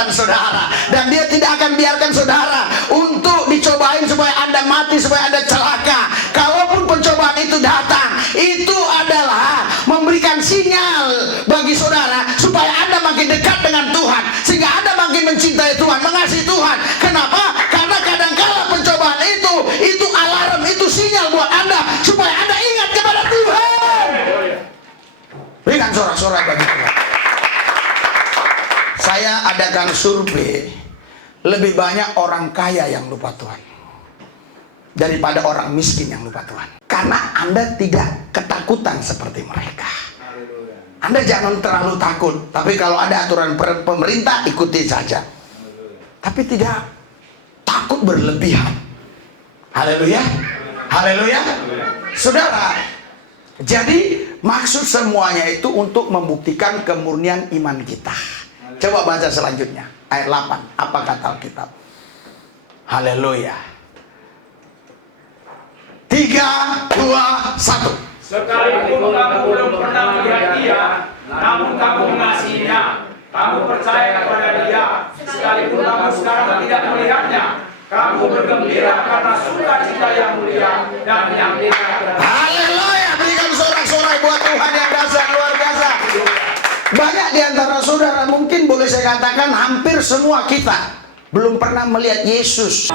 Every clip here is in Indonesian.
kekuatan saudara. Dan dia tidak akan biarkan saudara untuk dicobain supaya Anda mati, supaya Anda celaka. Kalaupun pencobaan itu datang, itu adalah memberikan sinyal bagi saudara supaya Anda makin dekat dengan Tuhan, sehingga Anda makin mencintai Tuhan, mengasihi Tuhan. Kenapa? Karena kadangkala pencobaan itu alarm, itu sinyal buat Anda supaya Anda ingat kepada Tuhan. Berikan sorak-sorai bagi Tuhan. Saya adakan survei, lebih banyak orang kaya yang lupa Tuhan daripada orang miskin yang lupa Tuhan. Karena Anda tidak ketakutan seperti mereka. Anda jangan terlalu takut. Tapi kalau ada aturan pemerintah, ikuti saja. Tapi tidak takut berlebihan. Haleluya. Haleluya. Saudara, jadi maksud semuanya itu untuk membuktikan kemurnian iman kita. Coba baca selanjutnya, ayat 8. Apa kata Alkitab? Haleluya. 3, 2, 1. Sekalipun kamu belum pernah melihat Dia, namun kamu mengasihinya, kamu percaya kepada Dia. Sekalipun kamu sekarang tidak melihatnya, kamu bergembira karena sukacita yang mulia dan yang tidak. Haleluya. Berikan sorak-sorai buat Tuhan yang dahsyat, luar biasa. Banyak di antara saudara, mungkin boleh saya katakan hampir semua kita belum pernah melihat Yesus.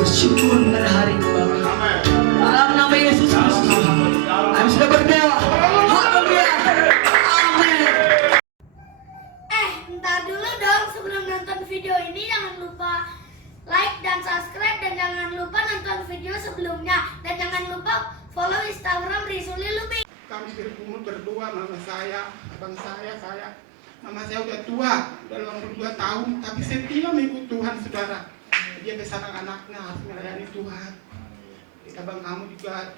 Bersyukur pada hari ini Bapak. Dalam nama Yesus Kristus, kami sudah berdoa. Haleluya. follow Instagram Rizuli Lubis. Kami berumur berdua, mama saya, abang saya. Mama saya udah tua, udah 82 tahun, tapi setia mengikut Tuhan, saudara. Dia besar anaknya harus melayani Tuhan. Abang kamu juga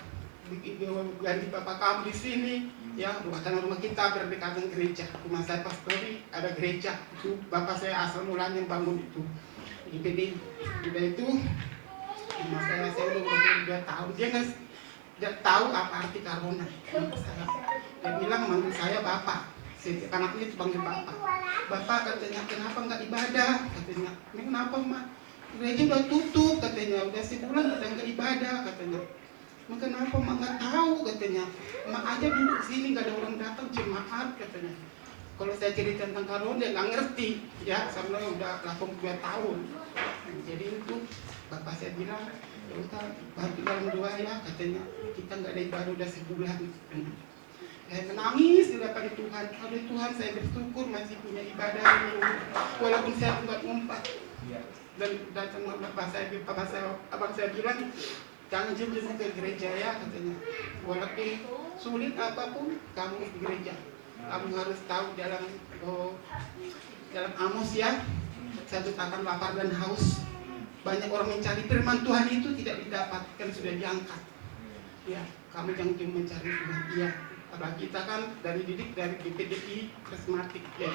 ganti bapak kamu di sini, ya. Rumah kita berdekatan gereja. Rumah saya pastori ada gereja. Itu bapak saya asal mulanya bangun itu. Jadi udah itu, rumah saya udah 2 tahun. Dia nggak tahu apa arti Karona. Dia bilang manggil saya bapak. Setiap anaknya itu panggil bapak. Bapak katanya, kenapa nggak ibadah? Katanya, ini kenapa mak? Gereja udah tutup katanya, udah sebulan udah nggak ibadah katanya. Mak kenapa mak nggak tahu katanya? Mak aja duduk sini nggak ada orang datang jemaat katanya. Kalau saya cerita tentang Karona dia nggak ngerti, ya sampai udah 82 tahun. Jadi itu bapak saya bilang, ya udah bantu dalam doa ya katanya. Kita nggak ada ibadah udah sebulan. Saya menangis di hadapan Tuhan. Aduh Tuhan, saya bersyukur masih punya ibadah ini. Walaupun saya nggak ngumpat. Dan datang abang saya bilang, jangan jemput ke gereja ya katanya. Walaupun sulit apapun, kamu di gereja. Kamu harus tahu dalam Amos ya, saya akan lapar dan haus. Banyak orang mencari firman Tuhan itu tidak didapatkan, sudah diangkat. Ya, kamu jangan cuma mencari Tuhan. Iya. Abang kita kan dari GPDI karismatik ya,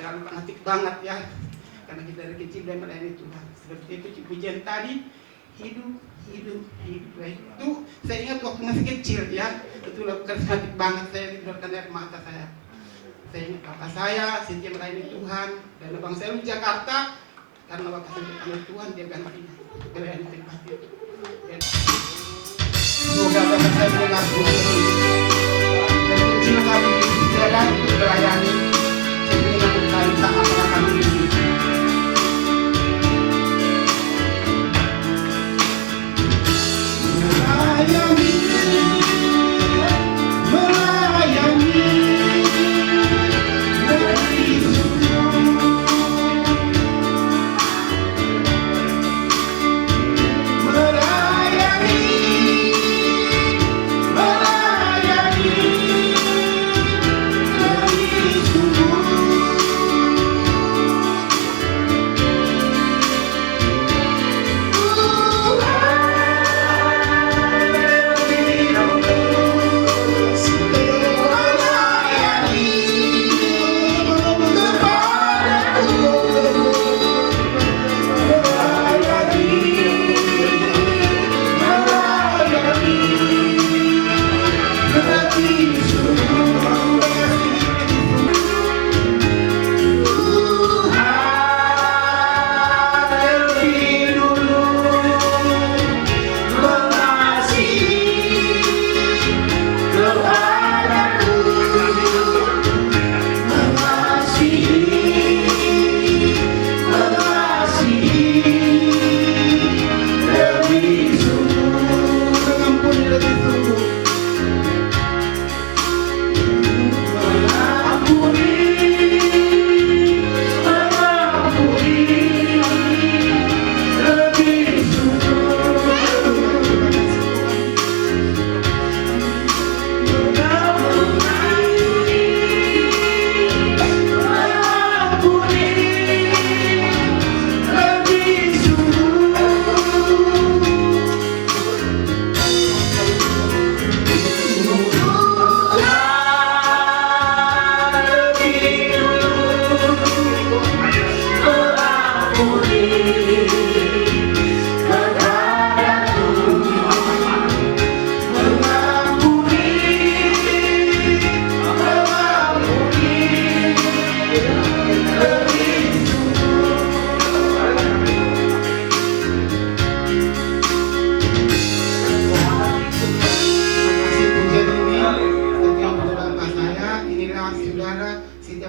terlalu fanatik banget ya, karena kita dari kecil dan melayani Tuhan. Seperti itu pujian tadi, hidup. Nah, itu saya ingat waktu masih kecil ya, itu lagu karismatik banget, saya dikeluarkan dari mata saya. Saya ingat bapak saya setia melayani Tuhan, dan abang saya di Jakarta, karena bapak saya melayani Tuhan dia ganti melayani tempat itu. Ya. Semoga bapak saya mengaku. Kecil kami disediakan untuk melayani sehingga bukan tak apa kami ini.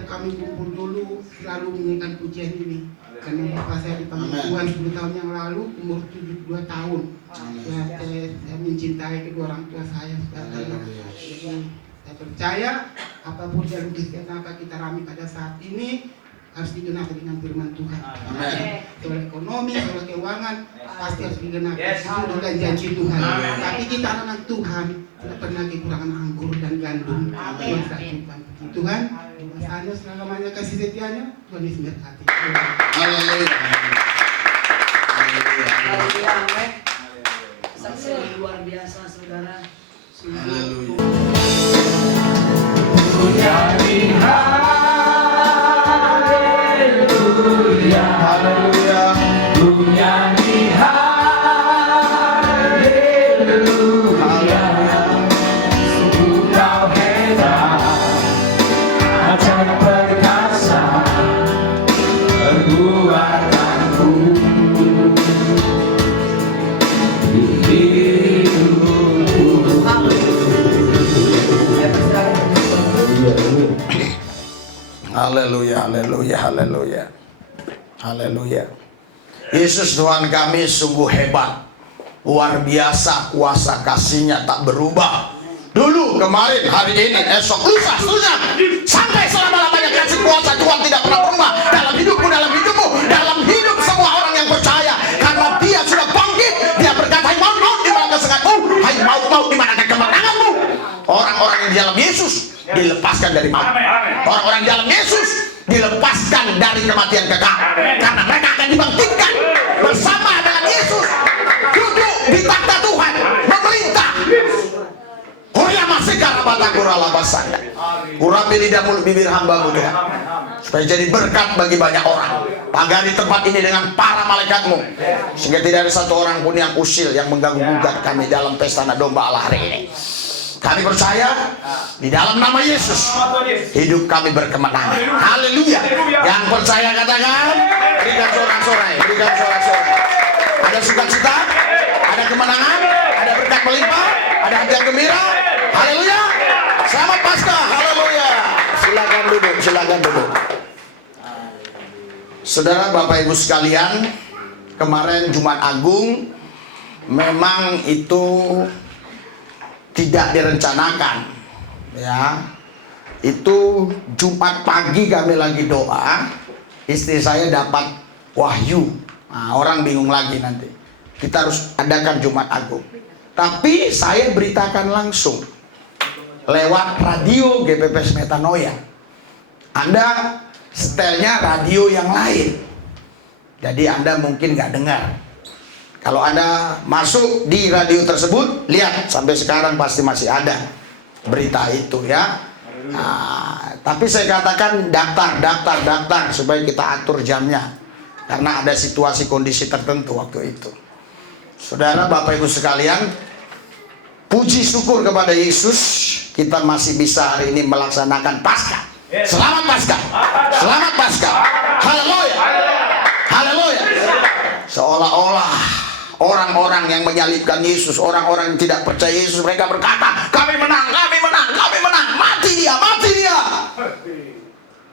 Kami kumpul dulu selalu menyanyikan pujian ini karena bapak saya dipanggil Tuhan 10 tahun yang lalu umur 72 tahun. Ya, saya mencintai kedua orang tua saya. Jadi saya percaya apapun yang kita rami pada saat ini harus digenapi dengan firman Tuhan. Soal ekonomi, soal keuangan pasti harus digenapi. Itu adalah janji Tuhan. Tapi kita anak Tuhan tidak pernah kekurangan anggur dan gandum. Tuhan, bahasanya selamanya kasih setianya, Tuhan Yesus berkati. Haleluya. Haleluya, amin. Saksi luar biasa, saudara. Haleluya. Haleluya, haleluya, nyanyi haleluya, sungguh kau hebat, ajaib perkasa, perbuatanmu di hidupku. Haleluya, haleluya, haleluya. Haleluya. Yesus Tuhan kami sungguh hebat. Luar biasa, kuasa kasih-Nya tak berubah. Dulu, kemarin, hari ini, esok, lusa, seterusnya. Sampai selama-lamanya kasih kuasa Tuhan tidak pernah berubah. Dalam hidupmu, dalam hidupmu, dalam hidup semua orang yang percaya. Karena Dia sudah bangkit. Dia berkata, hai maut, maut, di mana kesengatmu? Hai maut, maut, di mana kemenanganmu? Orang-orang yang di dalam Yesus dilepaskan dari maut. Orang-orang di dalam Yesus dilepaskan dari kematian kekal. Karena mereka akan dibangkitkan bersama dengan Yesus, duduk di takhta Tuhan, memerintah. Hoya masih karena batang kurala basanda. Urapi lidah mulut bibir hamba-Mu Tuhan, supaya jadi berkat bagi banyak orang. Pagari tempat ini dengan para malaikat-Mu, sehingga tidak ada satu orang pun yang usil yang mengganggu-gugat kami dalam pesta anak domba Allah hari ini. Kami percaya di dalam nama Yesus hidup kami berkemenangan. Haleluya. Yang percaya katakan, berikan sorak-sorai, berikan sorak-sorai. Ada sukacita, ada kemenangan, ada berkat melimpah, ada hati yang gembira. Haleluya. Selamat Paskah. Haleluya. Silakan duduk, silakan duduk. Saudara, Bapak Ibu sekalian, kemarin Jumat Agung memang itu tidak direncanakan, ya. Itu Jumat pagi kami lagi doa, istri saya dapat wahyu. Nah, orang bingung lagi nanti. Kita harus adakan Jumat Agung. Tapi saya beritakan langsung lewat radio GPPS Metanoia. Anda setelnya radio yang lain, jadi Anda mungkin nggak dengar. Kalau Anda masuk di radio tersebut, lihat sampai sekarang pasti masih ada berita itu, ya. Nah, tapi saya katakan daftar supaya kita atur jamnya, karena ada situasi kondisi tertentu waktu itu. Saudara, Bapak Ibu sekalian, puji syukur kepada Yesus, kita masih bisa hari ini melaksanakan Paskah. Selamat Paskah, selamat Paskah. Haleluya, haleluya. Seolah-olah orang-orang yang menyalibkan Yesus, orang-orang yang tidak percaya Yesus, mereka berkata, kami menang, kami menang, kami menang, mati dia, mati dia.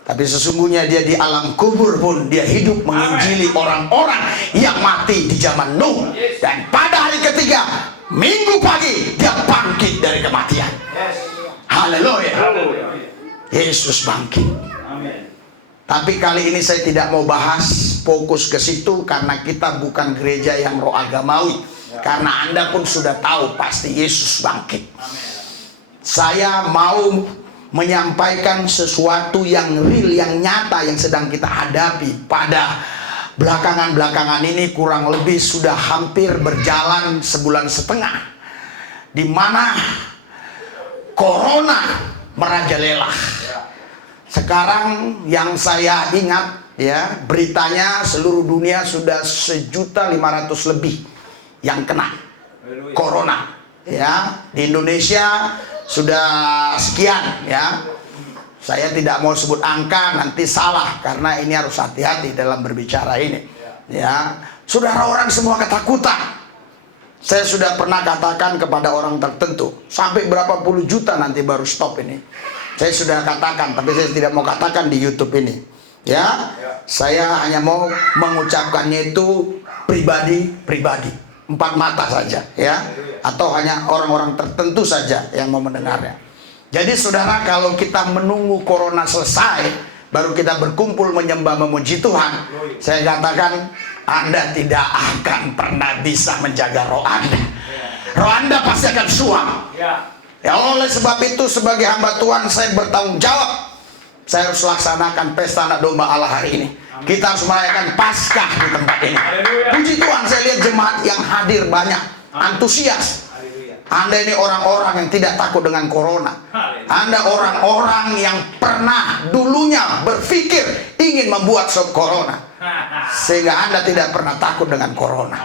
Tapi sesungguhnya dia di alam kubur pun dia hidup menginjili orang-orang yang mati di zaman Nuh. Dan pada hari ketiga, Minggu pagi, dia bangkit dari kematian. Haleluya. Yesus bangkit. Tapi kali ini saya tidak mau bahas fokus ke situ, karena kita bukan gereja yang roh agamawi. Karena Anda pun sudah tahu pasti Yesus bangkit. Saya mau menyampaikan sesuatu yang real, yang nyata, yang sedang kita hadapi pada belakangan ini. Kurang lebih sudah hampir berjalan sebulan setengah, di mana Corona merajalela. Sekarang yang saya ingat, ya, beritanya seluruh dunia sudah 1.500.000 lebih yang kena Corona, ya. Di Indonesia sudah sekian, ya. Saya tidak mau sebut angka, nanti salah, karena ini harus hati-hati dalam berbicara ini, ya. Saudara, orang semua ketakutan. Saya sudah pernah katakan kepada orang tertentu, sampai berapa puluh juta nanti baru stop ini. Saya sudah katakan, tapi saya tidak mau katakan di YouTube ini, ya. Saya hanya mau mengucapkannya itu pribadi, 4 mata saja, ya, atau hanya orang-orang tertentu saja yang mau mendengarnya. Jadi saudara, kalau kita menunggu Corona selesai baru kita berkumpul menyembah memuji Tuhan, saya katakan Anda tidak akan pernah bisa menjaga roh Anda. Roh Anda pasti akan suam. Ya, oleh sebab itu sebagai hamba Tuhan saya bertanggung jawab. Saya harus laksanakan pesta anak domba Allah hari ini. Kita harus merayakan Paskah di tempat ini. Puji Tuhan, saya lihat jemaat yang hadir banyak, antusias. Anda ini orang-orang yang tidak takut dengan corona. Anda orang-orang yang pernah dulunya berpikir ingin membuat stop corona, sehingga Anda tidak pernah takut dengan corona.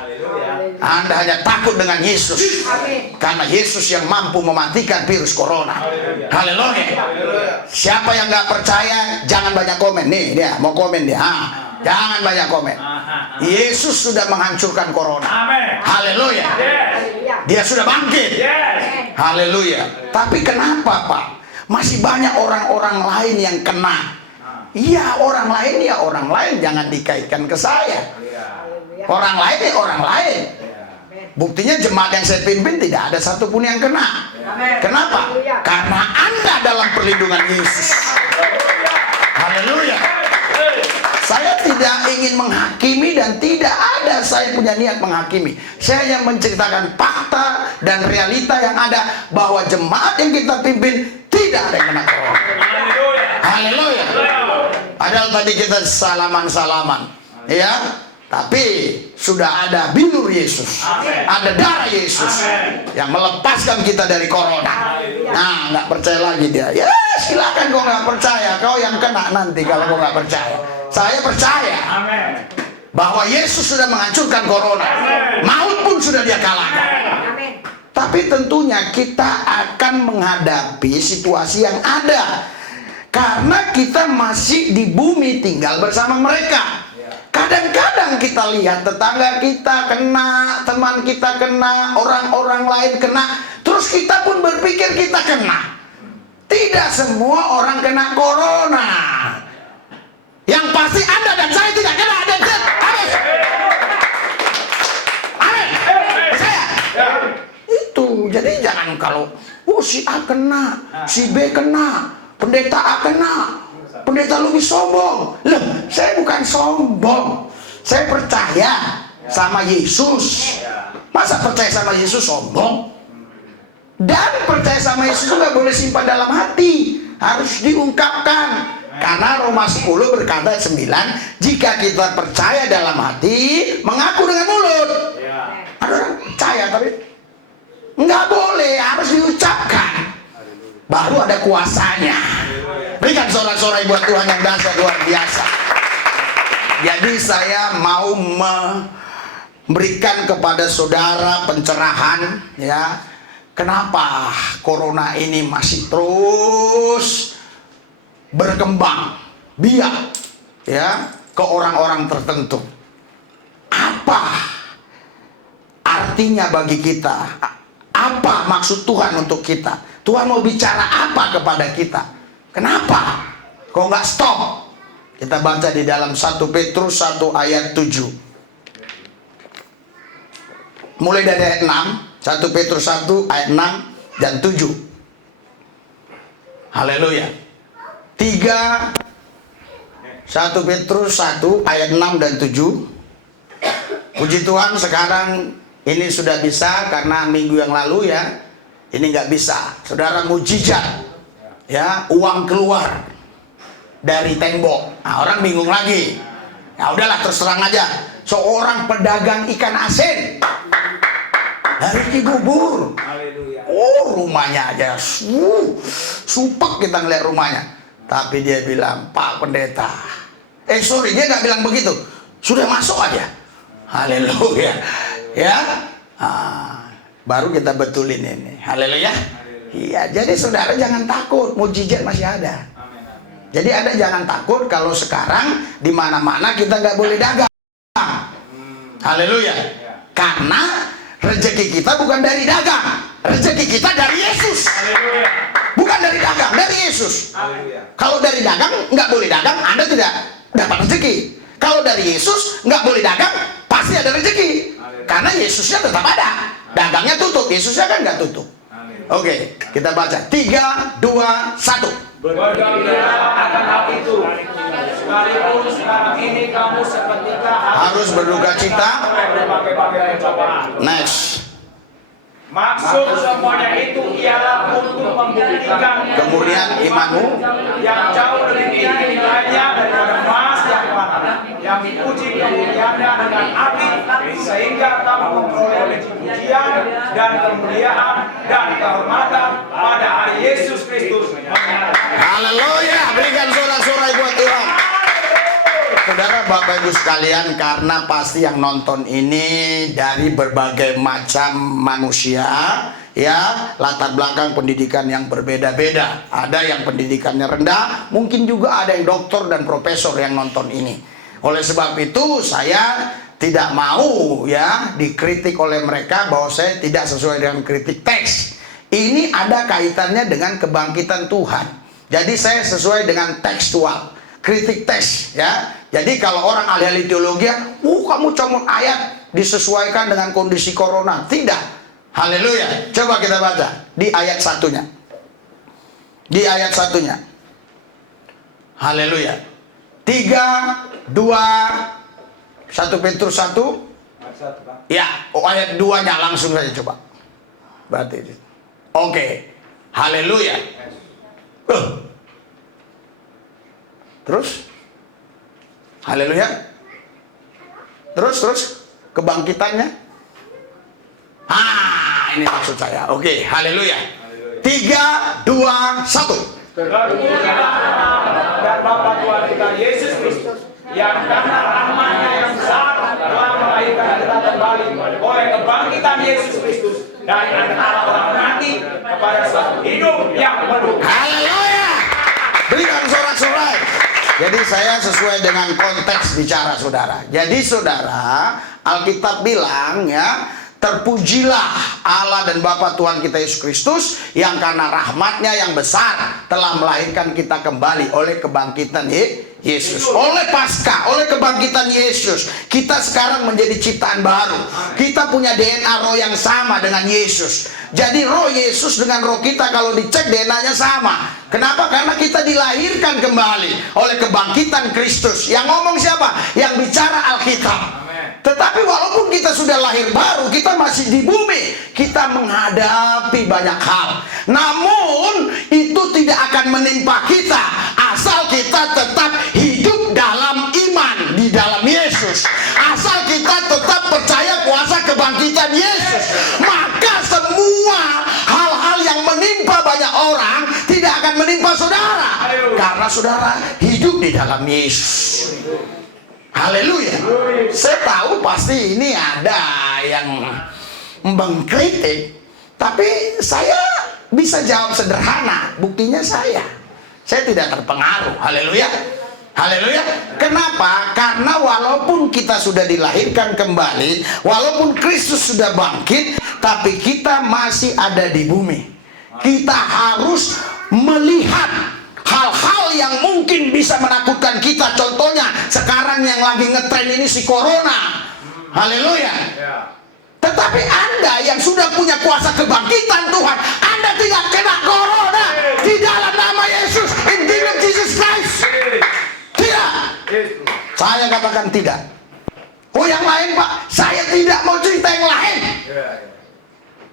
Anda hanya takut dengan Yesus, karena Yesus yang mampu mematikan virus corona. Haleluya. Siapa yang nggak percaya jangan banyak komen. Nih dia mau komen dia. Jangan banyak komen. Yesus sudah menghancurkan corona. Haleluya. Dia sudah bangkit. Haleluya. Tapi kenapa Pak? Masih banyak orang-orang lain yang kena. Iya, orang lain ya orang lain, jangan dikaitkan ke saya. Orang lain ya orang lain. Buktinya jemaat yang saya pimpin tidak ada satupun yang kena. Kenapa? Karena Anda dalam perlindungan Yesus. Haleluya. Saya tidak ingin menghakimi dan tidak ada saya punya niat menghakimi. Saya hanya menceritakan fakta dan realita yang ada, bahwa jemaat yang kita pimpin tidak ada yang kena corona. Haleluya. Padahal tadi kita salaman-salaman, ya. Tapi sudah ada binur Yesus, ada darah Yesus yang melepaskan kita dari corona. Nah, nggak percaya lagi dia. Ya silakan, kau nggak percaya, kau yang kena nanti kalau kau nggak percaya. Saya percaya bahwa Yesus sudah menghancurkan corona, maut pun sudah dia kalahkan. Tapi tentunya kita akan menghadapi situasi yang ada, karena kita masih di bumi tinggal bersama mereka. Kadang-kadang kita lihat tetangga kita kena, teman kita kena, orang-orang lain kena, terus kita pun berpikir kita kena. Tidak semua orang kena corona. Yang pasti Anda dan saya tidak kena. Amin. Amin. Saya. Itu. Jadi jangan kalau si A kena, si B kena, pendeta A kena, pendeta lebih sombong. Loh, saya bukan sombong. Saya percaya sama Yesus. Masa percaya sama Yesus sombong? Dan percaya sama Yesus itu nggak boleh simpan dalam hati, harus diungkapkan. Karena Roma 10 berkata 9, jika kita percaya dalam hati, mengaku dengan mulut. Ada orang percaya tapi nggak boleh, harus diucapkan. Baru ada kuasanya. Berikan sorak-sorai buat Tuhan yang dahsyat luar biasa. Jadi saya mau memberikan kepada saudara pencerahan, ya. Kenapa corona ini masih terus berkembang biak, ya, ke orang-orang tertentu. Apa artinya bagi kita? Apa maksud Tuhan untuk kita? Tuhan mau bicara apa kepada kita? Kenapa? Kok nggak stop? Kita baca di dalam 1 Petrus 1 ayat 7. Mulai dari ayat 6. 1 Petrus 1 ayat 6 dan 7. Haleluya. 1 Petrus 1 ayat 6 dan 7. Puji Tuhan sekarang ini sudah bisa, karena minggu yang lalu ya ini nggak bisa. Saudara, mujizat, ya, uang keluar dari tembok. Nah, orang bingung lagi. Ya udahlah, terus terang aja. Seorang pedagang ikan asin dari Cibubur. Oh, rumahnya aja supek kita ngeliat rumahnya. Tapi dia bilang, Pak Pendeta, sorry, dia nggak bilang begitu, sudah masuk aja. Haleluya. Ya, baru kita betulin ini. Haleluya. Iya, jadi saudara jangan takut, mujizat masih ada. Jadi Anda jangan takut kalau sekarang di mana-mana kita nggak boleh dagang. Haleluya. Karena rezeki kita bukan dari dagang, rezeki kita dari Yesus. Bukan dari dagang, dari Yesus. Kalau dari dagang nggak boleh dagang, Anda tidak dapat rezeki. Kalau dari Yesus nggak boleh dagang, pasti ada rezeki. Karena Yesusnya tetap ada. Dagangnya tutup, Yesusnya kan nggak tutup. Oke, kita baca. 3, 2, 1. Bergembiralah akan hal itu. Sekalipun sekarang ini kamu seketika Harus berduka cita. berbagai pencobaan. Next. Maksud semuanya itu ialah untuk membuktikan Kemurnian imanmu. yang jauh lebih tinggi nilainya daripada emas yang mahal, yang dipuji kemuliaannya dengan api, sehingga kamu memperoleh pujian dan kemuliaan dan kehormatan pada hari Yesus Kristus. Haleluya, berikan sorak-sorai buat Tuhan. Saudara, Bapak Ibu sekalian, karena pasti yang nonton ini dari berbagai macam manusia, ya, latar belakang pendidikan yang berbeda-beda. Ada yang pendidikannya rendah, mungkin juga ada yang doktor dan profesor yang nonton ini. Oleh sebab itu, saya tidak mau ya dikritik oleh mereka bahwa saya tidak sesuai dengan kritik teks. Ini ada kaitannya dengan kebangkitan Tuhan. Jadi saya sesuai dengan tekstual, kritik teks, ya. Jadi kalau orang ahli-ahli teologi, kamu comot ayat disesuaikan dengan kondisi corona. Tidak. Haleluya. Coba kita baca di ayat satunya. Di ayat satunya. Haleluya. 3, 2, 1 Petrus 1. Ya, ayat 2-nya langsung saja coba. Berarti. Oke. Haleluya. Terus? Haleluya. Terus kebangkitannya. Ini maksud saya. Oke, haleluya. 3, 2, 1. Dan Bapa Tuhan kita Yesus Kristus, yang karena rahmat-Nya yang besar telah melahirkan kita kembali oleh kebangkitan Yesus Kristus dari antara orang mati kepada suatu hidup yang penuh. Haleluya. Berikan sorak-sorai. Jadi saya sesuai dengan konteks bicara saudara. Jadi saudara, Alkitab bilang ya, terpujilah Allah dan Bapa Tuhan kita Yesus Kristus yang karena rahmat-Nya yang besar telah melahirkan kita kembali oleh kebangkitan Yesus. Oleh Paskah, oleh kebangkitan Yesus, kita sekarang menjadi ciptaan baru. Kita punya DNA roh yang sama dengan Yesus. Jadi roh Yesus dengan roh kita kalau dicek DNA-nya sama. Kenapa? Karena kita dilahirkan kembali oleh kebangkitan Kristus. Yang ngomong siapa? Yang bicara Alkitab. Tetapi walaupun kita sudah lahir baru, kita masih di bumi, kita menghadapi banyak hal. Namun itu tidak akan menimpa kita asal kita tetap hidup dalam iman di dalam Yesus. Asal kita tetap percaya kuasa kebangkitan Yesus, maka semua hal-hal yang menimpa banyak orang tidak akan menimpa saudara, karena saudara hidup di dalam Yesus. Haleluya. Saya tahu pasti ini ada yang mengkritik, tapi saya bisa jawab sederhana. Buktinya saya tidak terpengaruh. Haleluya. Haleluya. Kenapa? Karena walaupun kita sudah dilahirkan kembali, walaupun Kristus sudah bangkit, tapi kita masih ada di bumi. Kita harus melihat hal-hal yang mungkin bisa menakutkan kita. Contohnya sekarang yang lagi ngetren ini si corona. Haleluya. Tetapi Anda yang sudah punya kuasa kebangkitan Tuhan, Anda tidak kena corona di dalam nama Yesus, in the name of Jesus Christ. Tidak. Saya katakan tidak. Oh yang lain Pak, saya tidak mau cerita yang lain.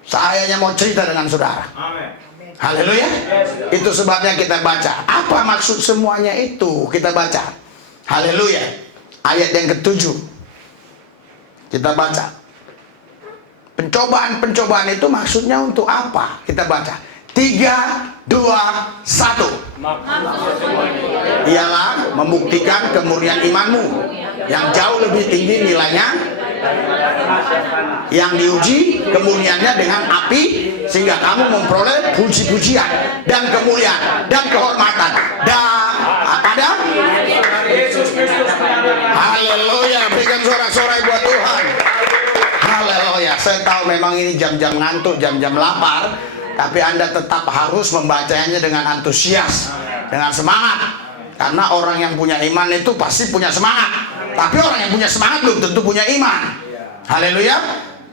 Saya hanya mau cerita dengan saudara. Haleluya. Itu sebabnya kita baca. Apa maksud semuanya itu? Kita baca. Haleluya. Ayat yang ke-7. Kita baca. Pencobaan-pencobaan itu maksudnya untuk apa? Kita baca. 3, 2, 1. Ialah membuktikan kemurnian imanmu yang jauh lebih tinggi nilainya, yang diuji kemurniannya dengan api, sehingga kamu memperoleh puji-pujian dan kemuliaan dan kehormatan pada Yesus Kristus. Haleluya. Berikan sorak-sorai buat Tuhan. Haleluya. Saya tahu memang ini jam-jam ngantuk, jam-jam lapar, tapi Anda tetap harus membacanya dengan antusias, dengan semangat. Karena orang yang punya iman itu pasti punya semangat. Tapi orang yang punya semangat belum tentu punya iman. Haleluya.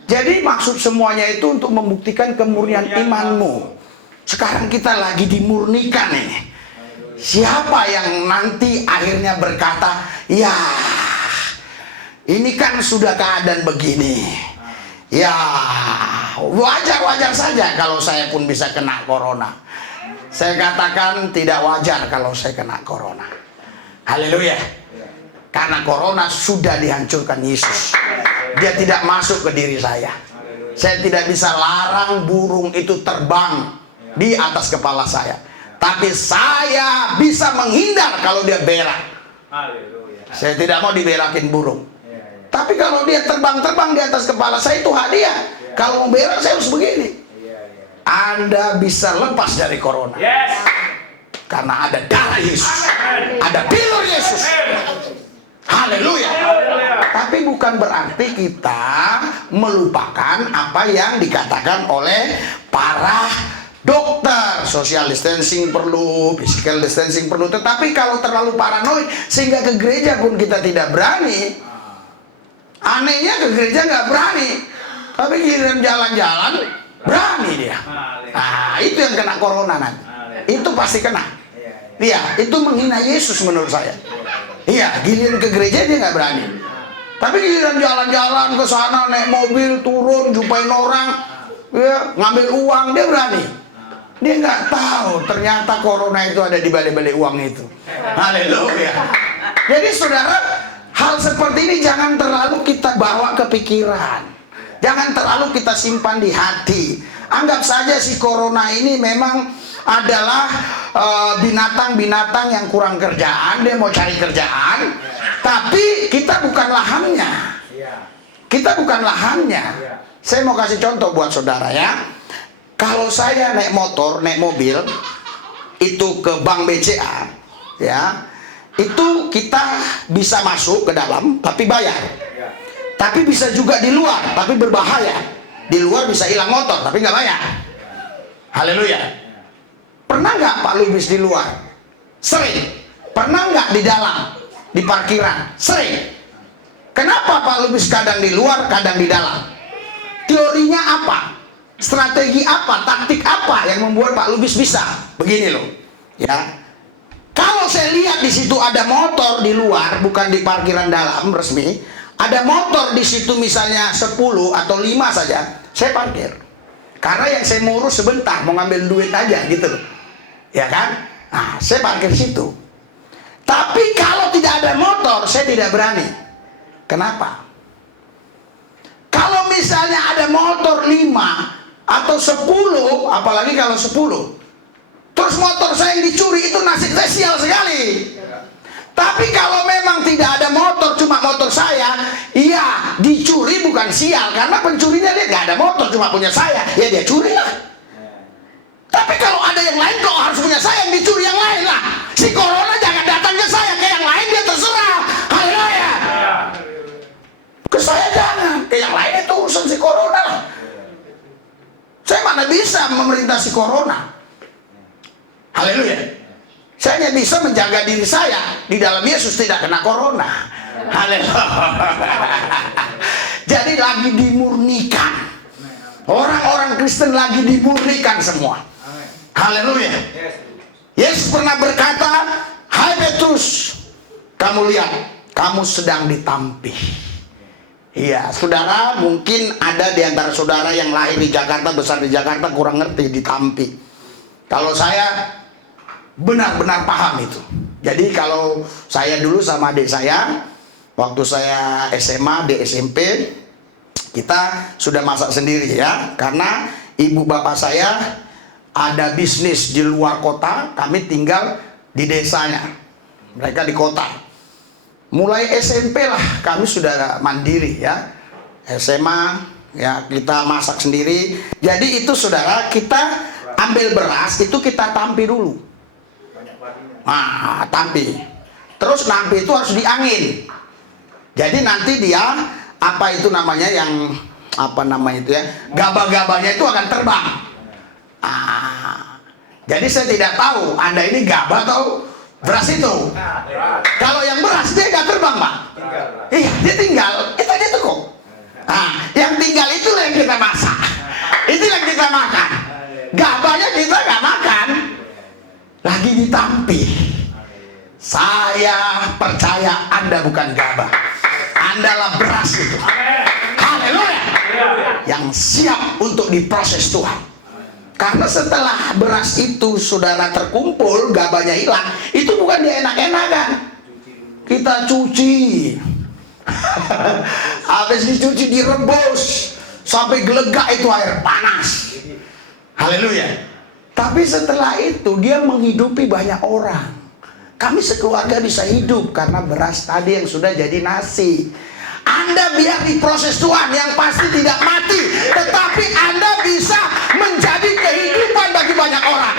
Jadi maksud semuanya itu untuk membuktikan kemurnian imanmu. Sekarang kita lagi dimurnikan ini. Siapa yang nanti akhirnya berkata, ya ini kan sudah keadaan begini, ya wajar-wajar saja kalau saya pun bisa kena corona. Saya katakan tidak wajar kalau saya kena corona. Haleluya. Karena corona sudah dihancurkan Yesus. Dia tidak masuk ke diri saya. Saya tidak bisa larang burung itu terbang di atas kepala saya. Tapi saya bisa menghindar kalau dia berak. Saya tidak mau diberakin burung. Tapi kalau dia terbang-terbang di atas kepala saya, itu hadiah. Kalau mau berak saya harus begini. Anda bisa lepas dari corona. Karena ada darah Yesus. Ada bilur Yesus. Haleluya. Tapi bukan berarti kita melupakan apa yang dikatakan oleh para dokter. Social distancing perlu, physical distancing perlu. Tetapi kalau terlalu paranoid sehingga ke gereja pun kita tidak berani. Anehnya ke gereja nggak berani, tapi giliran jalan-jalan berani dia. Nah, itu yang kena corona nanti. Itu pasti kena. Iya, itu menghina Yesus menurut saya. Iya, giliran ke gereja dia nggak berani. Tapi giliran jalan-jalan ke sana, naik mobil, turun, jumpain orang, ya, ngambil uang, dia berani. Dia nggak tahu ternyata corona itu ada di balik-balik uang itu. Haleluya. Jadi saudara, hal seperti ini jangan terlalu kita bawa ke pikiran. Jangan terlalu kita simpan di hati. Anggap saja si corona ini memang adalah binatang-binatang yang kurang kerjaan. Dia mau cari kerjaan. Tapi kita bukan lahannya. Kita bukan lahannya. Saya mau kasih contoh buat saudara ya. Kalau saya naik motor, naik mobil, itu ke bank BCA, ya, itu kita bisa masuk ke dalam, tapi bayar. Tapi bisa juga di luar, tapi berbahaya. Di luar bisa hilang motor, tapi nggak bayar. Haleluya. Pernah nggak Pak Lubis di luar? Sering. Pernah nggak di dalam? Di parkiran? Sering. Kenapa Pak Lubis kadang di luar, kadang di dalam? Teorinya apa? Strategi apa? Taktik apa yang membuat Pak Lubis bisa? Begini loh, ya. Kalau saya lihat di situ ada motor di luar, bukan di parkiran dalam resmi, ada motor di situ misalnya 10 atau 5 saja, saya parkir. Karena yang saya mau urus sebentar, mau ngambil duit aja gitu loh. Ya kan? Nah, saya parkir situ. Tapi kalau tidak ada motor, saya tidak berani. Kenapa? Kalau misalnya ada motor 5 atau 10, apalagi kalau 10, terus motor saya yang dicuri, itu nasib saya sial sekali. Tapi kalau memang tidak ada motor, cuma motor saya, iya dicuri bukan sial, karena pencurinya dia nggak ada motor, cuma punya saya, ya dia curi lah. Tapi kalau ada yang lain, kok harus punya saya yang dicuri yang lain lah. Si corona jangan datang ke saya, ke yang lain dia terserah. Haleluya. Ke saya jangan, ke yang lain itu urusan si corona lah. Saya mana bisa memerintah si corona. Haleluya. Saya hanya bisa menjaga diri saya di dalam Yesus tidak kena corona. Haleluya. Jadi lagi dimurnikan. Orang-orang Kristen lagi dimurnikan semua. Haleluya. Yesus pernah berkata, "Hai Petrus, kamu lihat, kamu sedang ditampih." Iya, saudara, mungkin ada di antara saudara yang lahir di Jakarta, besar di Jakarta, kurang ngerti ditampi. Kalau saya benar-benar paham itu. Jadi kalau saya dulu sama adik saya, waktu saya SMA, di SMP, kita sudah masak sendiri ya. Karena ibu bapak saya ada bisnis di luar kota, kami tinggal di desanya. Mereka di kota. Mulai SMP lah kami sudah mandiri ya. SMA ya kita masak sendiri. Jadi itu saudara, kita ambil beras itu kita tampi dulu. Nah, tampi. Terus nampi itu harus diangin. Jadi nanti dia apa itu namanya yang apa namanya itu ya, gabah-gabahnya itu akan terbang. Jadi saya tidak tahu Anda ini gabah atau beras itu. Kalau yang beras dia nggak terbang, Pak. Iya, dia tinggal. Itu aja tuh kok. Nah, yang tinggal itulah yang kita masak, itu yang kita makan. Gabahnya kita nggak makan, lagi ditampi. Saya percaya Anda bukan gabah, Andalah beras itu. Haleluya. Yang siap untuk diproses Tuhan. Karena setelah beras itu saudara terkumpul, gabahnya hilang, itu bukan dienak-enakan. Kita cuci. Habis dicuci direbus sampai gelegak itu air panas. Haleluya. Tapi setelah itu dia menghidupi banyak orang. Kami sekeluarga bisa hidup karena beras tadi yang sudah jadi nasi. Anda biar diproses Tuhan yang pasti tidak mati, tetapi Anda bisa menjadi kehidupan bagi banyak orang.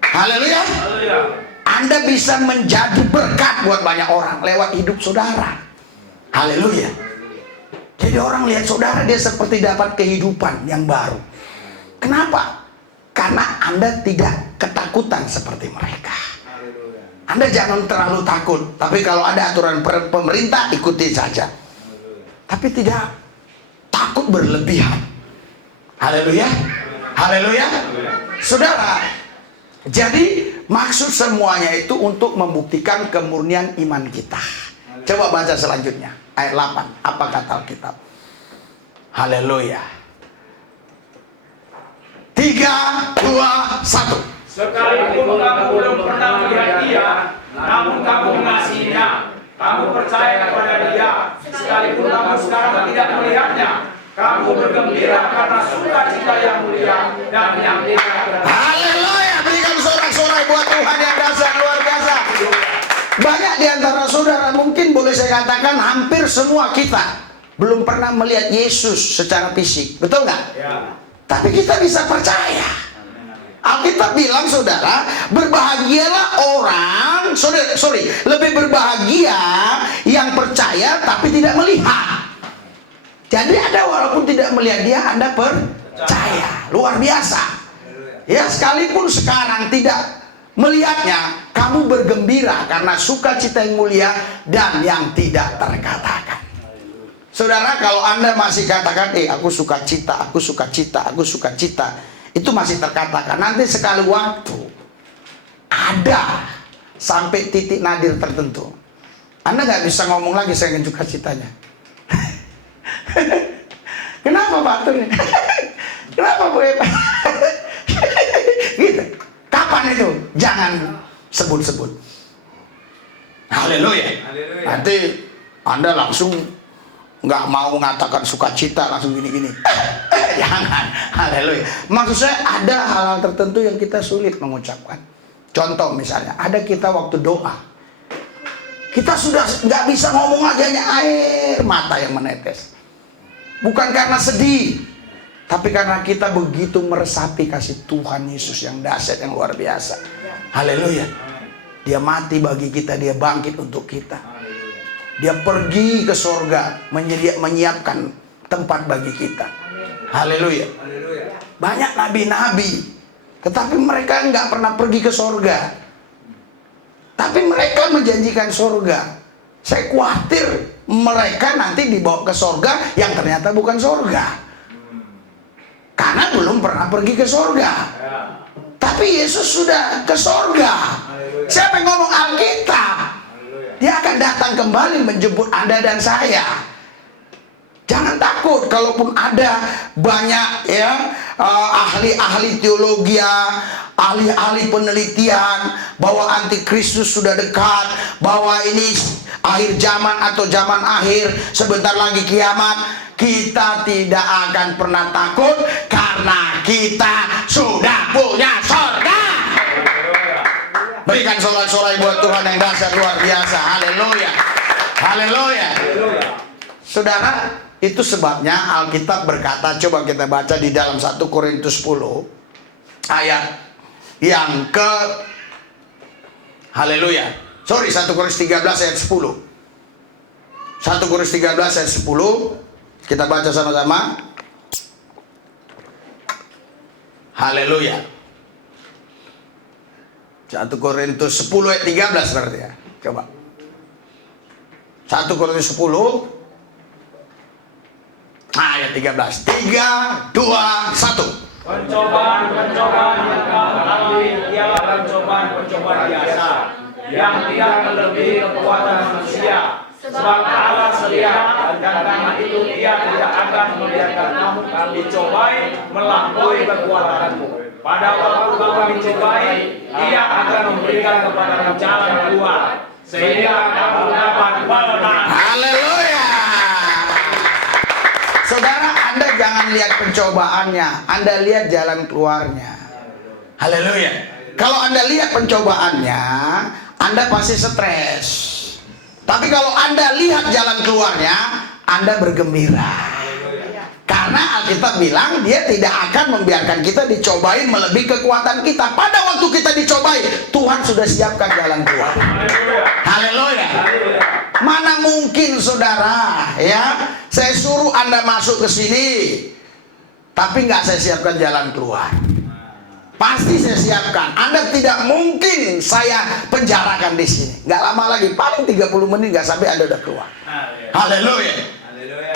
Haleluya. Anda bisa menjadi berkat buat banyak orang lewat hidup saudara. Haleluya. Jadi orang lihat saudara, dia seperti dapat kehidupan yang baru. Kenapa? Karena Anda tidak ketakutan seperti mereka. Anda jangan terlalu takut. Tapi kalau ada aturan pemerintah, ikuti saja. Tapi tidak takut berlebihan. Haleluya. Haleluya. Saudara, jadi maksud semuanya itu untuk membuktikan kemurnian iman kita. Coba baca selanjutnya. Ayat 8. Apa kata Alkitab? Haleluya. 3, 2, 1. Sekalipun kamu belum pernah melihat Dia, namun kamu mengasihinya. Kamu percaya kepada Dia, sekalipun kamu sekarang tidak melihatnya. Kamu bergembira karena sukacita yang mulia dan yang tidak. Haleluya. Berikan sorak-sorai buat Tuhan yang dahsyat luar biasa. Banyak di antara saudara, mungkin boleh saya katakan hampir semua kita belum pernah melihat Yesus secara fisik. Betul nggak? Ya. Tapi kita bisa percaya. Alkitab bilang saudara, berbahagialah orang, lebih berbahagia yang percaya tapi tidak melihat. Jadi ada walaupun tidak melihat dia, Anda percaya. Luar biasa. Ya, sekalipun sekarang tidak melihatnya, kamu bergembira karena sukacita yang mulia dan yang tidak terkatakan. Saudara, kalau Anda masih katakan, aku sukacita, aku sukacita, aku sukacita, itu masih terkatakan. Nanti sekali waktu ada sampai titik nadir tertentu, Anda nggak bisa ngomong lagi saya ingin sukacitanya. Kenapa Pak Tur? Kenapa Bu Eva? Gitu. Kapan itu? Jangan sebut-sebut. Haleluya. Nanti Anda langsung nggak mau mengatakan sukacita, langsung gini-gini. Jangan. Haleluya. Maksud saya ada hal-hal tertentu yang kita sulit mengucapkan. Contoh misalnya, ada kita waktu doa, kita sudah nggak bisa ngomong lagi, hanya air mata yang menetes. Bukan karena sedih, tapi karena kita begitu meresapi kasih Tuhan Yesus yang dahsyat, yang luar biasa. Haleluya. Dia mati bagi kita, dia bangkit untuk kita. Dia pergi ke surga, menyiapkan tempat bagi kita. Haleluya. Banyak nabi-nabi, tetapi mereka nggak pernah pergi ke surga. Tapi mereka menjanjikan surga. Saya khawatir mereka nanti dibawa ke surga yang ternyata bukan surga. Karena belum pernah pergi ke surga. Tapi Yesus sudah ke surga. Siapa yang ngomong Alkitab? Dia akan datang kembali menjemput Anda dan saya. Jangan takut, kalaupun ada banyak ahli-ahli teologi, ahli-ahli penelitian bahwa antikristus sudah dekat, bahwa ini akhir zaman atau zaman akhir, sebentar lagi kiamat. Kita tidak akan pernah takut karena kita sudah punya surga. Berikan sorak-sorai buat Tuhan yang dahsyat luar biasa. Haleluya. Haleluya. Saudara, itu sebabnya Alkitab berkata, coba kita baca di dalam 1 Korintus 10 ayat yang ke haleluya. 1 Korintus 13 ayat 10. 1 Korintus 13 ayat 10. Kita baca sama-sama. Haleluya. 1 Korintus 10 ayat 13 berarti ya. Coba. 1 Korintus 10. Nah, ayat 13. 3, 2, 1. Pencobaan-pencobaan yang kamu lalui ialah pencobaan-pencobaan biasa yang tidak melebihi kekuatan manusia. Sebab Allah setia dan karena itu Ia tidak akan membiarkan kamu dicobai melampaui kekuatanmu. Pada waktu kamu dicobai, Ia akan memberikan kepadamu jalan keluar sehingga kamu dapat bertahan. Haleluya. Saudara, Anda jangan lihat pencobaannya, Anda lihat jalan keluarnya. Haleluya. Kalau Anda lihat pencobaannya, Anda pasti stres. Tapi kalau Anda lihat jalan keluarnya, Anda bergembira. Karena Alkitab bilang dia tidak akan membiarkan kita dicobain melebihi kekuatan kita. Pada waktu kita dicobai, Tuhan sudah siapkan jalan keluar. Haleluya. Mana mungkin saudara, ya, saya suruh Anda masuk ke sini, tapi nggak saya siapkan jalan keluar. Pasti saya siapkan. Anda tidak mungkin saya penjarakan di sini. Nggak lama lagi, paling 30 menit nggak sampai Anda udah keluar. Haleluya.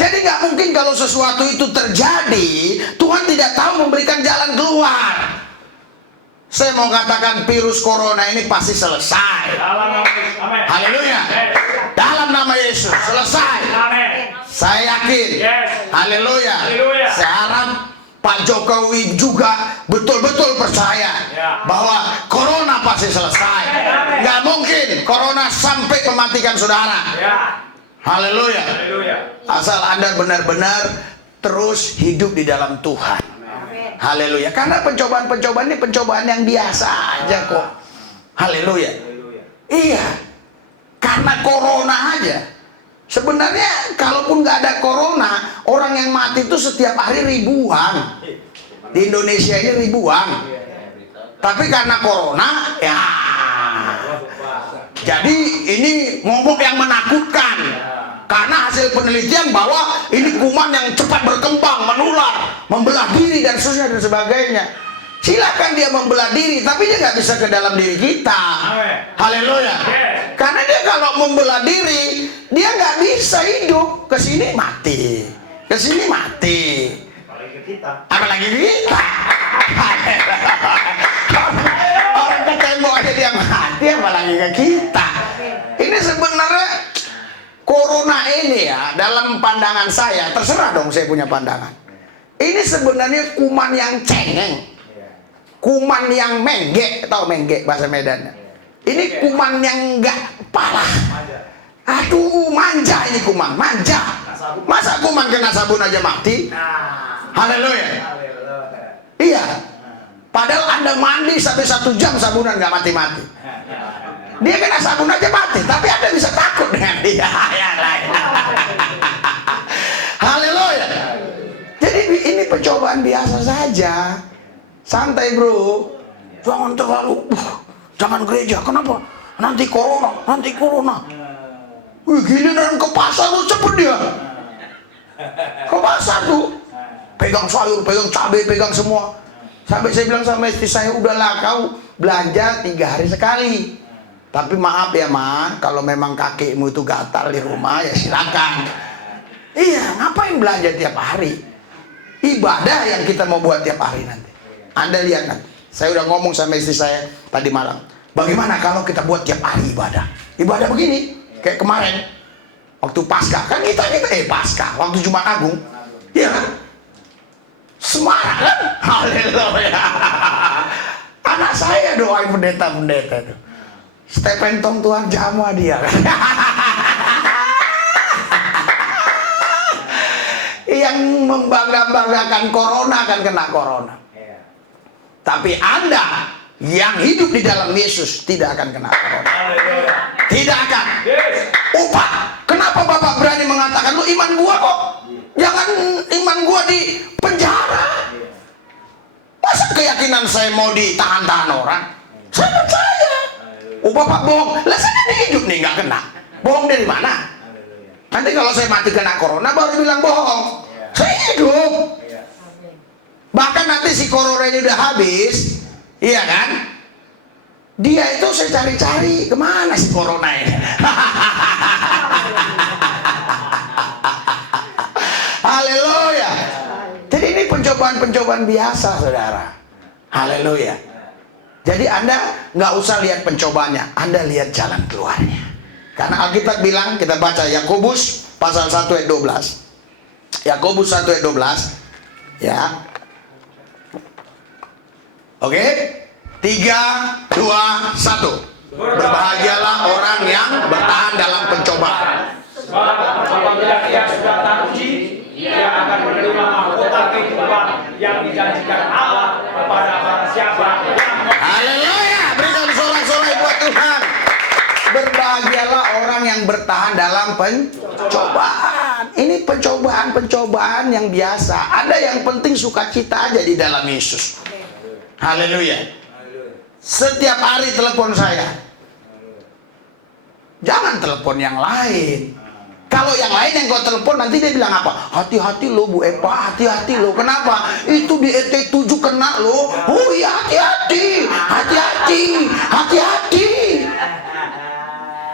Jadi nggak mungkin kalau sesuatu itu terjadi, Tuhan tidak tahu memberikan jalan keluar. Saya mau katakan virus corona ini pasti selesai. Haleluya. Dalam nama Yesus selesai. Saya yakin. Haleluya. Saya harap Pak Jokowi juga betul-betul percaya bahwa corona pasti selesai. Nggak mungkin corona sampai mematikan saudara. Haleluya. Asal Anda benar-benar terus hidup di dalam Tuhan. Haleluya. Karena pencobaan-pencobaan ini pencobaan yang biasa aja kok. Haleluya. Iya. Karena corona aja. Sebenarnya kalaupun nggak ada corona, orang yang mati itu setiap hari ribuan. Di Indonesia ini ribuan. Tapi karena corona, ya. Jadi ini momok yang menakutkan. Karena hasil penelitian bahwa ini kuman yang cepat berkembang, menular, membelah diri dan seterusnya dan sebagainya. Silakan dia membelah diri, tapi dia nggak bisa ke dalam diri kita. Haleluya. Karena dia kalau membelah diri, dia nggak bisa hidup. Ke sini mati, ke sini mati. Apalagi kita. Orang ke tembok aja dia mati, apalagi ke kita. Ini sebenarnya corona ini ya, dalam pandangan saya, terserah dong saya punya pandangan. Ini sebenarnya kuman yang cengeng. Kuman yang mengge, tahu mengge bahasa Medannya. Ini kuman yang nggak parah. Aduh, manja ini kuman, manja. Masa kuman kena sabun aja mati? Haleluya. Iya. Padahal Anda mandi sampai 1 jam sabunan nggak mati-mati. Dia kena sabun aja mati, tapi Anda bisa takut dengan dia. Haleluya. Jadi ini percobaan biasa saja. Santai bro, jangan terlalu, jangan gereja. Kenapa? Nanti corona, nanti corona. Wih, giliran ke pasar tuh cepet dia. Ke pasar tuh, pegang sayur, pegang cabai, pegang semua. Sampai saya bilang sama istri saya, udahlah kau belanja 3 hari sekali. Tapi maaf ya Ma, kalau memang kakekmu itu gatal di rumah ya silakan. Iya, ngapain belanja tiap hari? Ibadah yang kita mau buat tiap hari nanti. Anda lihat nanti. Saya udah ngomong sama istri saya tadi malam. Bagaimana kalau kita buat tiap hari ibadah? Ibadah begini, kayak kemarin waktu Paskah kan kita Paskah, waktu Jumat Agung, iya kan? Semangat kan? Haleluya. Anak saya doain pendeta-pendeta itu. Stephen Tong Tuhan jamah dia. Yang membangga-banggakan corona akan kena corona. Tapi Anda yang hidup di dalam Yesus tidak akan kena corona. Tidak akan. Upah. Kenapa Bapak berani mengatakan lu iman gua kok? Jangan iman gua di penjara. Masa keyakinan saya mau ditahan-tahan orang? Saya percaya. Oh Bapak bohong. Lah saya ini hidup nih nggak kena. Bohong dari mana? Nanti kalau saya mati kena corona baru bilang bohong. Saya hidup. Bahkan nanti si coronanya udah habis, iya kan? Dia itu saya cari-cari kemana si corona ini? Haleluya. pencobaan-pencobaan biasa, saudara. Haleluya. Jadi Anda nggak usah lihat pencobaannya, Anda lihat jalan keluarnya. Karena Alkitab bilang, kita baca Yakobus pasal 1 ayat 12. Yakobus 1 ayat 12. Ya. Oke? 3, 2, 1. Berbahagialah orang yang bertahan dalam pencobaan. Sebab apabila ia sudah teruji, ia akan menerima mahkota kehidupan yang dijanjikan Allah kepada barang siapa yang Haleluya, berikan sorak-sorai buat Tuhan. Berbahagialah orang yang bertahan dalam pencobaan. Ini pencobaan yang biasa. Ada yang penting sukacita aja di dalam Yesus. Haleluya. Setiap hari telepon saya. Jangan telepon yang lain. Kalau yang lain yang kau telepon nanti dia bilang apa? Hati-hati lo Bu Epa, hati-hati lo. Kenapa? Itu di RT7 kena lo. Oh iya, hati-hati, hati-hati, hati-hati.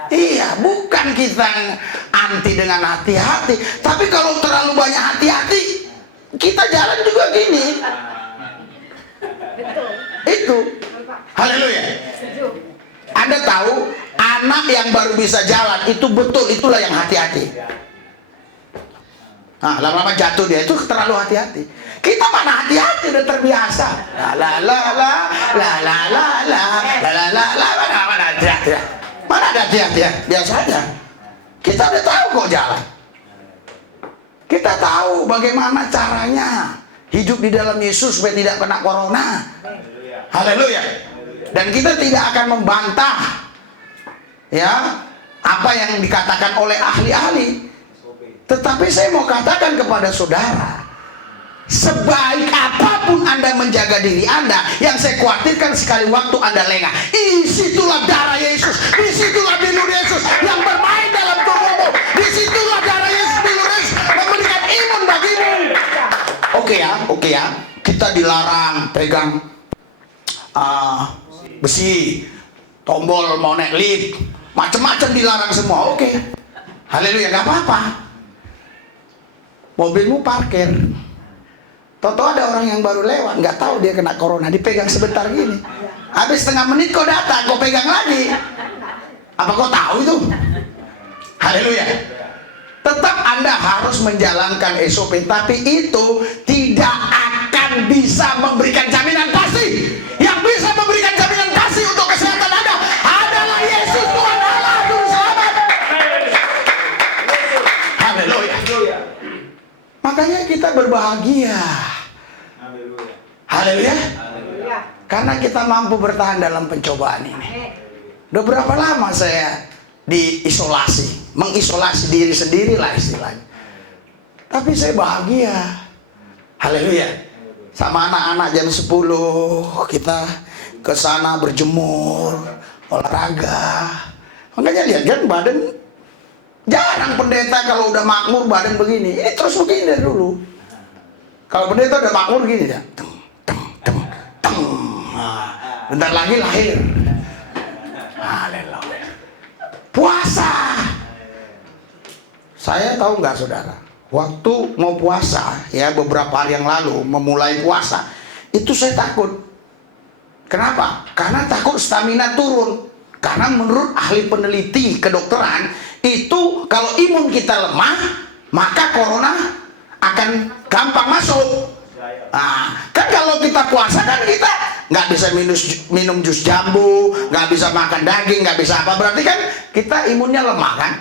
Iya, bukan kita anti dengan hati-hati, tapi kalau terlalu banyak hati-hati, kita jalan juga gini. Itu. Haleluya. Anda tahu, anak yang baru bisa jalan itu betul, itulah yang hati-hati. Nah, lama-lama jatuh dia, itu terlalu hati-hati. Kita mana hati-hati, udah terbiasa. La la la la la la la la la la la, mana hati-hati. Mana ada hati-hati ya? Biasa aja. Kita udah tahu kok jalan. Kita tahu bagaimana caranya hidup di dalam Yesus supaya tidak kena corona. Haleluya. Dan kita tidak akan membantah ya apa yang dikatakan oleh ahli-ahli. Tetapi saya mau katakan kepada saudara, sebaik apapun Anda menjaga diri Anda, yang saya khawatirkan sekali waktu Anda lengah, disitulah darah Yesus, disitulah bilur Yesus yang bermain dalam tubuhmu, disitulah darah Yesus, bilur Yesus memberikan imun bagimu. Oke ya, kita dilarang pegang besi, tombol mau naik lift, macam-macam dilarang semua. Oke. Haleluya, nggak apa-apa. Mobilmu parkir, toto ada orang yang baru lewat, nggak tahu dia kena corona, dipegang sebentar gini, habis setengah menit kau datang, kau pegang lagi. Apa kau tahu itu? Haleluya. Tetap Anda harus menjalankan SOP, tapi itu tidak akan bisa memberikan jaminan pasti. Yang bisa memberikan jaminan pasti untuk kesehatan Anda adalah Yesus Tuhan Allah Juru Selamat. Haleluya. Makanya kita berbahagia. Haleluya. Karena kita mampu bertahan dalam pencobaan ini. Udah berapa lama saya diisolasi, mengisolasi diri sendiri lah istilahnya. Tapi saya bahagia. Haleluya. Sama anak-anak jam 10 kita ke sana berjemur, olahraga. Makanya lihat kan badan, jarang pendeta kalau udah makmur badan begini. Ini terus begini dari dulu. Kalau pendeta udah makmur gini ya. Nah, bentar lagi lahir. Haleluya. Puasa. Saya tahu nggak saudara, waktu mau puasa ya beberapa hari yang lalu memulai puasa itu saya takut. Kenapa? Karena takut stamina turun. Karena menurut ahli peneliti kedokteran itu kalau imun kita lemah maka corona akan gampang masuk. Nah, kan kalau kita puasa kan kita nggak bisa minum jus jambu, nggak bisa makan daging, nggak bisa apa, berarti kan kita imunnya lemah kan?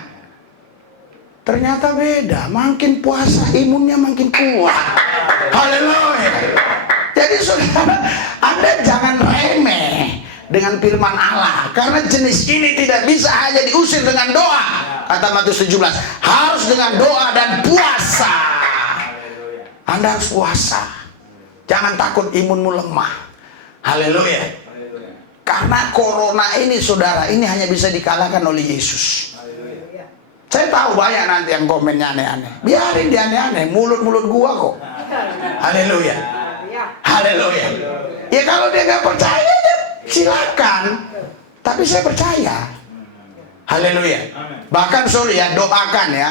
Ternyata beda, makin puasa imunnya makin kuat. Haleluya. Jadi saudara, Anda jangan remeh dengan firman Allah, karena jenis ini tidak bisa hanya diusir dengan doa. Kata Matius 17, harus dengan doa dan puasa. Anda harus puasa. Jangan takut imunmu lemah. Haleluya. Karena corona ini saudara, ini hanya bisa dikalahkan oleh Yesus. Saya tahu banyak nanti yang komennya aneh-aneh. Biarin dia aneh-aneh, mulut-mulut gua kok. Haleluya. Haleluya. Ya kalau dia gak percaya, ya silakan. Tapi saya percaya. Haleluya. Bahkan sorry ya, doakan ya.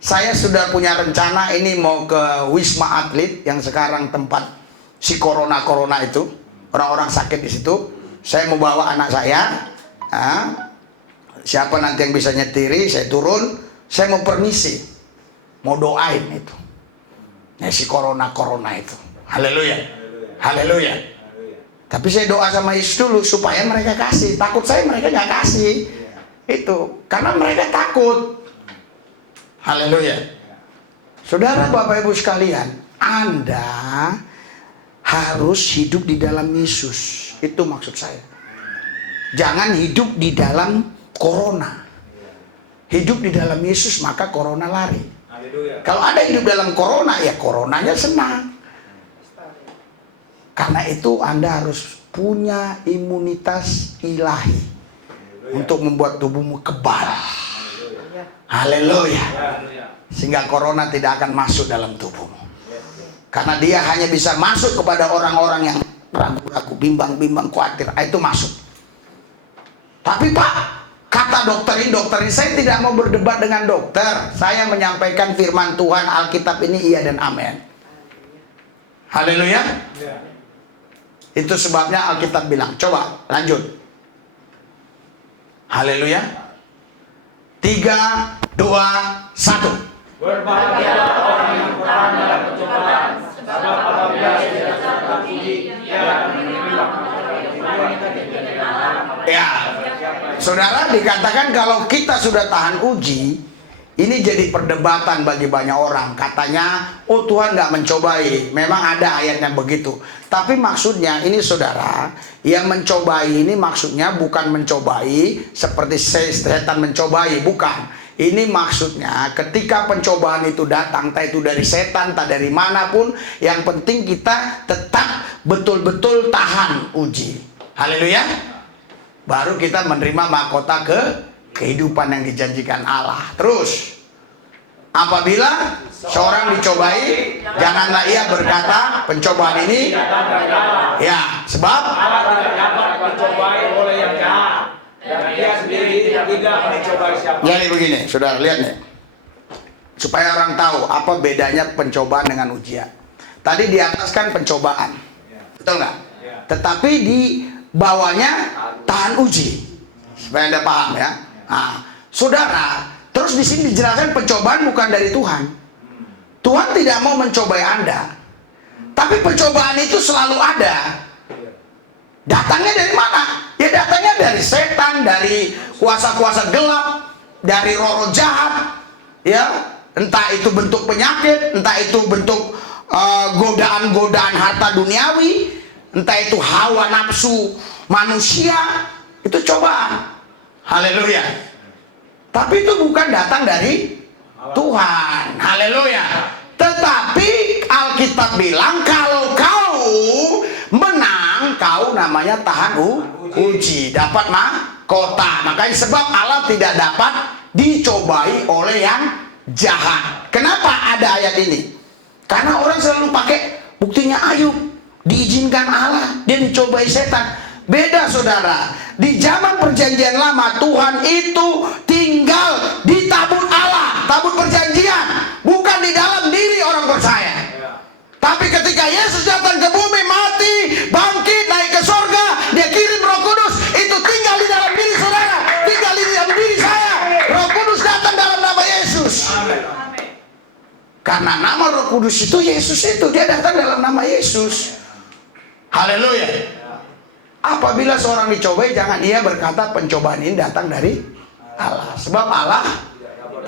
Saya sudah punya rencana ini mau ke Wisma Atlet yang sekarang tempat si corona itu, orang-orang sakit di situ. Saya mau bawa anak saya. Siapa nanti yang bisa nyetiri, saya turun. Saya mau permisi, mau doain itu. Si corona itu. Haleluya, haleluya. Tapi saya doa sama Yesus dulu supaya mereka kasih. Takut saya mereka nggak kasih. Itu karena mereka takut. Haleluya. Saudara, Bapak Ibu sekalian, Anda harus hidup di dalam Yesus. Itu maksud saya. Jangan hidup di dalam corona. Hidup di dalam Yesus, maka corona lari. Kalau Anda hidup dalam corona, ya coronanya senang. Karena itu Anda harus punya imunitas ilahi untuk membuat tubuhmu kebal. Haleluya. Sehingga corona tidak akan masuk dalam tubuhmu. Karena dia hanya bisa masuk kepada orang-orang yang ragu-ragu, bimbang-bimbang, khawatir. Itu masuk. Tapi Pak, kata dokter ini saya tidak mau berdebat dengan dokter. Saya menyampaikan firman Tuhan, Alkitab ini iya dan amin. Haleluya. Itu sebabnya Alkitab bilang, coba lanjut. Haleluya. 3, 2, 1. Berbahagialah orang yang bertahan dalam pencobaan, sebab apabila ia datang terpuji, ia akan menerima. Ya, saudara, dikatakan kalau kita sudah tahan uji, ini jadi perdebatan bagi banyak orang. Katanya, oh Tuhan nggak mencobai. Memang ada ayatnya begitu. Tapi maksudnya ini saudara, yang mencobai ini maksudnya bukan mencobai seperti setan mencobai, bukan. Ini maksudnya ketika pencobaan itu datang, entah itu dari setan, entah dari manapun, yang penting kita tetap betul-betul tahan uji. Haleluya. Baru kita menerima mahkota kehidupan yang dijanjikan Allah. Terus, apabila seorang dicobai, janganlah ia berkata pencobaan ini, ya, sebab Allah tidak dapat dicobai oleh yang jahat. Dan dia sendiri tidak mencobai siapa. Jadi begini, saudara, lihat nih. Supaya orang tahu apa bedanya pencobaan dengan ujian. Tadi di atas kan pencobaan. Betul nggak? Tetapi di bawahnya tahan uji. Supaya Anda paham ya. Nah, saudara, terus di sini dijelaskan pencobaan bukan dari Tuhan. Tuhan tidak mau mencobai Anda. Tapi pencobaan itu selalu ada. Datangnya dari mana? Ya datangnya dari setan, dari kuasa-kuasa gelap, dari roh-roh jahat, ya, entah itu bentuk penyakit, entah itu bentuk godaan-godaan harta duniawi, entah itu hawa nafsu manusia, itu cobaan. Haleluya. Tapi itu bukan datang dari Tuhan. Haleluya. Tetapi Alkitab bilang kalau kau menang, kau namanya tahan uji, dapat mahkota. Makanya sebab Allah tidak dapat dicobai oleh yang jahat. Kenapa ada ayat ini? Karena orang selalu pakai buktinya Ayub, diizinkan Allah, dia dicobai setan. Beda saudara, di zaman perjanjian lama Tuhan itu tinggal di tabut Allah, tabut perjanjian, bukan di dalam diri orang percaya. Tapi ketika Yesus datang ke bumi, mati, bangkit, naik ke sorga, dia kirim Roh Kudus, itu tinggal di dalam diri saudara, tinggal di dalam diri saya. Roh Kudus datang dalam nama Yesus. Karena nama Roh Kudus itu Yesus itu, dia datang dalam nama Yesus. Haleluya. Apabila seorang dicobai, jangan ia berkata pencobaan ini datang dari Allah. Sebab Allah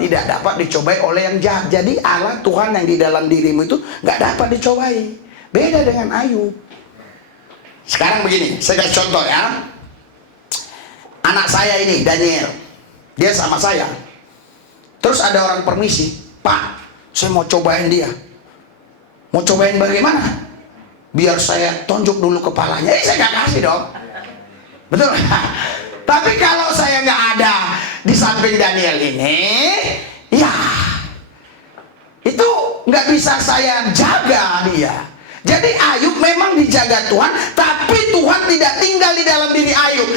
tidak dapat dicobai oleh yang jahat. Jadi Allah, Tuhan yang di dalam dirimu itu nggak dapat dicobai. Beda dengan Ayub. Sekarang begini, saya kasih contoh ya. Anak saya ini, Daniel, dia sama saya. Terus ada orang permisi, Pak, saya mau cobain dia. Mau cobain bagaimana? Biar saya tonjok dulu kepalanya. Saya nggak kasih dong. Betul. Tapi kalau saya nggak ada di samping Daniel ini, ya itu nggak bisa saya jaga dia. Jadi Ayub memang dijaga Tuhan, tapi Tuhan tidak tinggal di dalam diri Ayub.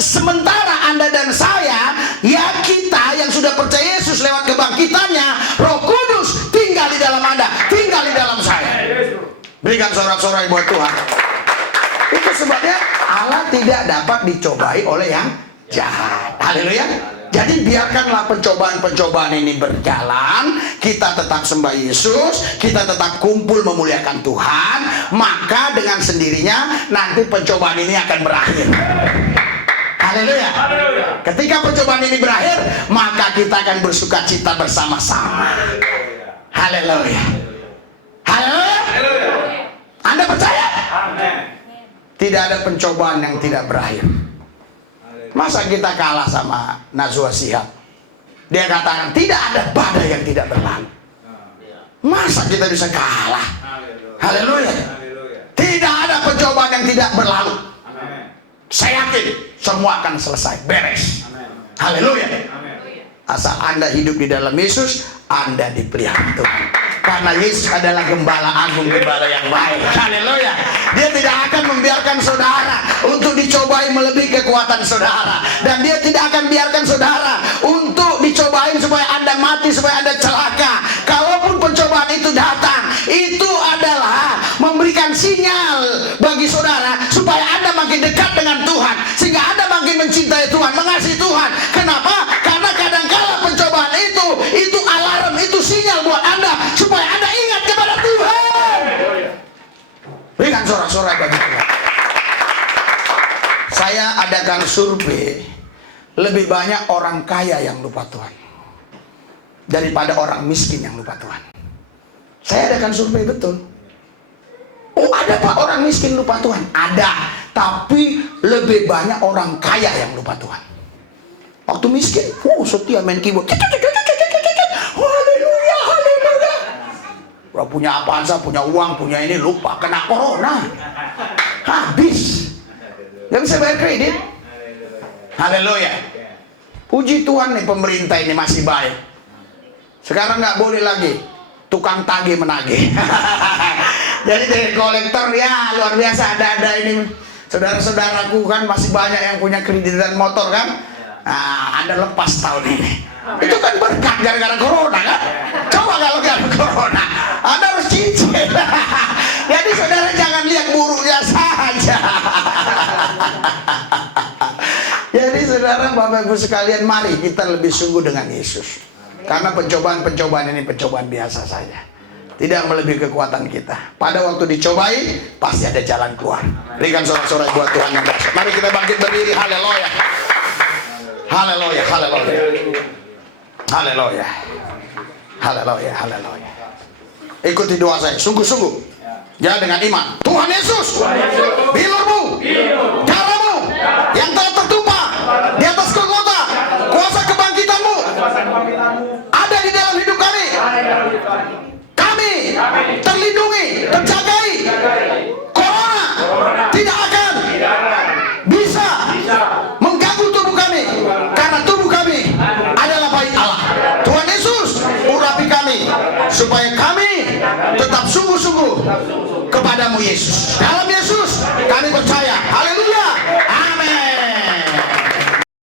Sementara Anda dan saya, ya kita yang sudah percaya Yesus lewat kebangkitannya, Berikan sorak-sorai buat Tuhan. Itu sebabnya Allah tidak dapat dicobai oleh yang jahat. Haleluya. Jadi biarkanlah pencobaan-pencobaan ini berjalan. Kita tetap sembah Yesus, kita tetap kumpul memuliakan Tuhan. Maka dengan sendirinya nanti pencobaan ini akan berakhir. Haleluya. Ketika pencobaan ini berakhir, maka kita akan bersuka cita bersama-sama. Haleluya. Haleluya. Anda percaya? Tidak ada pencobaan yang tidak berakhir. Masa kita kalah sama Najwa Shihab? Dia katakan tidak ada badai yang tidak berlalu. Masa kita bisa kalah? Haleluya. Tidak ada pencobaan yang tidak berlalu. Saya yakin semua akan selesai, beres. Haleluya. Asal Anda hidup di dalam Yesus, Anda dipelihara Tuhan. Karena Yesus adalah gembala agung, gembala yang baik. Haleluya. Dia tidak akan membiarkan saudara untuk dicobai melebihi kekuatan saudara. Dan dia tidak akan biarkan saudara untuk dicobain supaya Anda mati, supaya Anda celaka. Kalaupun pencobaan itu datang, itu adalah memberikan sinyal bagi saudara supaya Anda makin dekat dengan Tuhan, sehingga Anda makin mencintai Tuhan, mengasihi Tuhan. Kenapa? Karena kadangkala pencobaan itu alarm, itu sinyal buat Anda supaya Anda ingat kepada Tuhan. Berikan sorak-sorai bagi Tuhan. Saya adakan survei, lebih banyak orang kaya yang lupa Tuhan daripada orang miskin yang lupa Tuhan. Saya adakan survei, betul. Oh, ada Pak orang miskin lupa Tuhan? Ada, tapi lebih banyak orang kaya yang lupa Tuhan. Waktu miskin, setia main keyboard. Haleluya, haleluya. Udah punya apa aja, punya uang, punya ini, lupa kena corona. Habis. Gak bisa bayar kredit. Haleluya. Puji Tuhan nih, pemerintah ini masih baik. Sekarang nggak boleh lagi tukang tagih menagih. Jadi dari kolektor ya luar biasa, ada ini. Saudara-saudaraku kan masih banyak yang punya kredit dan motor kan. Nah, Anda lepas tahun ini. Itu kan berkat gara-gara corona kan. Coba kalau gak ada corona, Anda harus cicil. Jadi saudara jangan lihat buruknya saja. Jadi saudara, Bapak Ibu sekalian, mari kita lebih sungguh dengan Yesus. Karena pencobaan-pencobaan ini pencobaan biasa saja, tidak melebihi kekuatan kita. Pada waktu dicobai, pasti ada jalan keluar. Berikan sorak-sorai buat Tuhan yang dahsyat. Mari kita bangkit berdiri. Haleluya. Haleluya, haleluya. Haleluya. Haleluya, haleluya. Ikuti doa saya, sungguh-sungguh. Ya, dengan iman. Tuhan Yesus, bilurmu, darahmu yang telah tertumpah di atas Golgota, kuasa kebangkitanmu ada di dalam hidup kami. Kami terlindungi, terjagai. Corona tidak akan bisa mengganggu tubuh kami, karena tubuh kami adalah bait Allah. Tuhan Yesus, urapi kami supaya kami tetap sungguh-sungguh kepadamu Yesus.